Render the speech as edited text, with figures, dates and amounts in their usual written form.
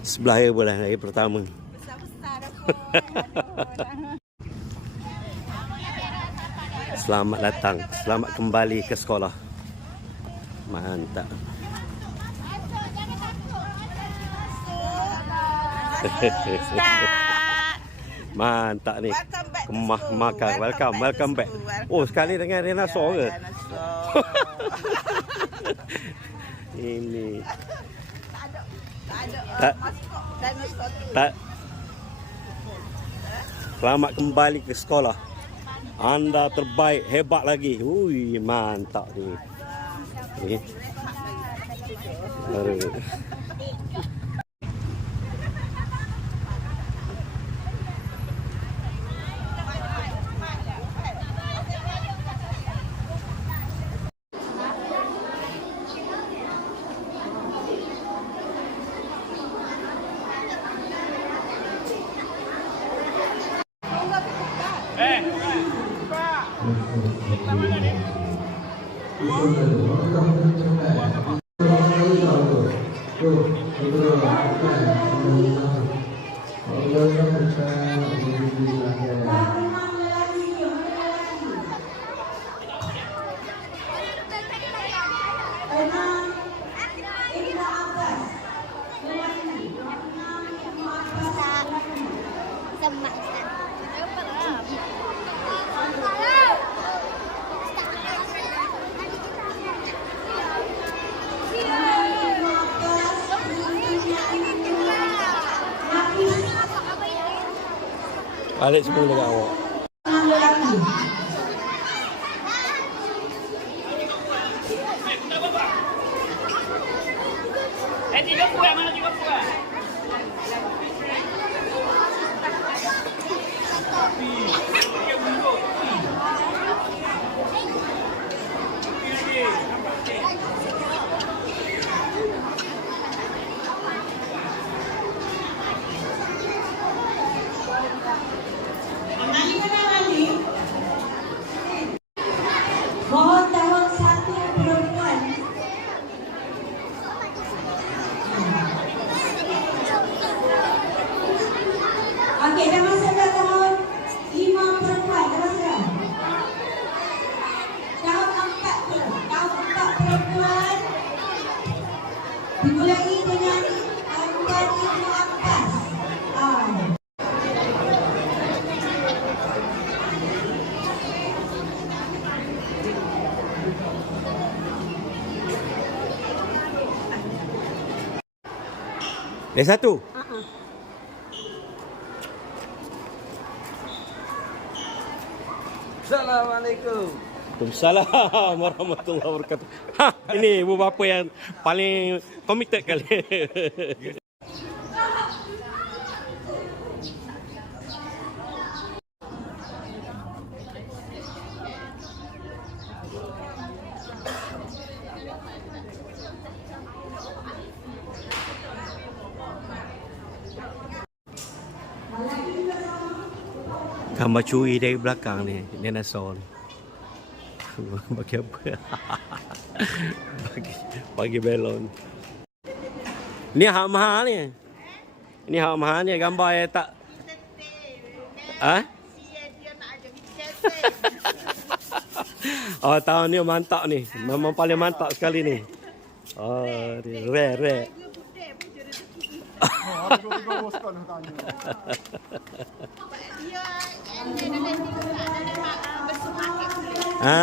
Sebelah air boleh, air pertama. Besar-besar dah pun. Selamat datang, selamat kembali ke sekolah. Mantap. Mantap ni. Kemah makan. Welcome back. Oh, sekali dengan dinosaur ke? Ini. Tak. Selamat kembali ke sekolah. Anda terbaik, hebat lagi. Ui, mantap ni. Ni. Balik semua dekat awak. Mohon tahun 1 perempuan. Okey, dah masuk dah tahun 5 perempuan. Dah masuk dah. Tahun 4 pula. Tahun 4 perempuan. Dimulai dengan Tuan Ibu Abbas. Yang satu. Assalamualaikum. Waalaikumsalam warahmatullahi wabarakatuh. Ha, ini ibu bapa yang paling committed kali. Gambar curi dari belakang ni, dinosaur ni. Bagi apa? bagi belon. Ni hak mahal ni. Ini hak mahal ni, gambar yang tak. Ah? Oh, tahun ni mantap ni. Memang paling mantap sekali ni. Oh, rare. Ya.